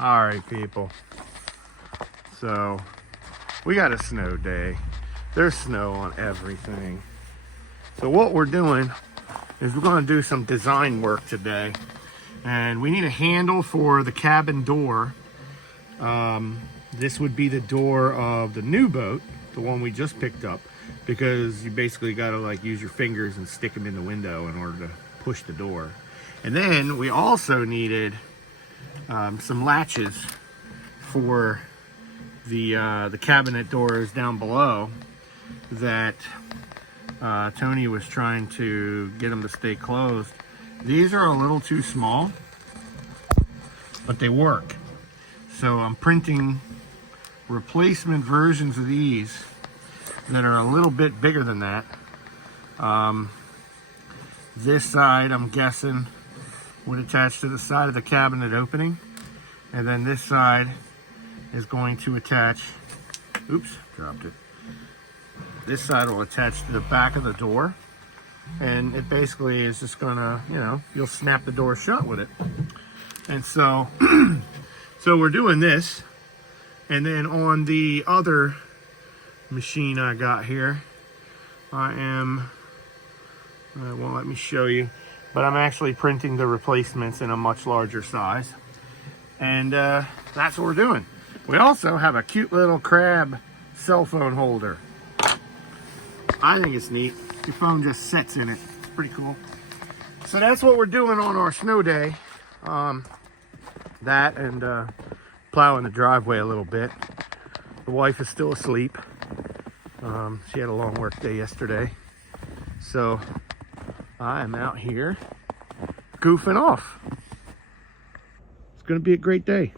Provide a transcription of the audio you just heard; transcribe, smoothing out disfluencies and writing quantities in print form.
All right, people. So we got a snow day. There's snow on everything. So what we're doing is we're going to do some design work today. And we need a handle for the cabin door. This would be the door of the new boat, the one we just picked up, because you basically got to like use your fingers and stick them in the window in order to push the door. And then we also needed some latches for the cabinet doors down below that Tony was trying to get them to stay closed. These are a little too small, but they work. So I'm printing replacement versions of these that are a little bit bigger than that. This side, I'm guessing, would attach to the side of the cabinet opening, and then this side is going to attach, oops, dropped it. This side will attach to the back of the door, and it basically is just gonna, you know, you'll snap the door shut with it. And so so we're doing this, and then on the other machine I got here, it won't let me show you, but I'm actually printing the replacements in a much larger size. And that's what we're doing. We also have a cute little crab cell phone holder. I think it's neat. Your phone just sits in it. It's pretty cool. So that's what we're doing on our snow day. That and plowing the driveway a little bit. The wife is still asleep. She had a long work day yesterday. So I am out here goofing off. It's going to be a great day.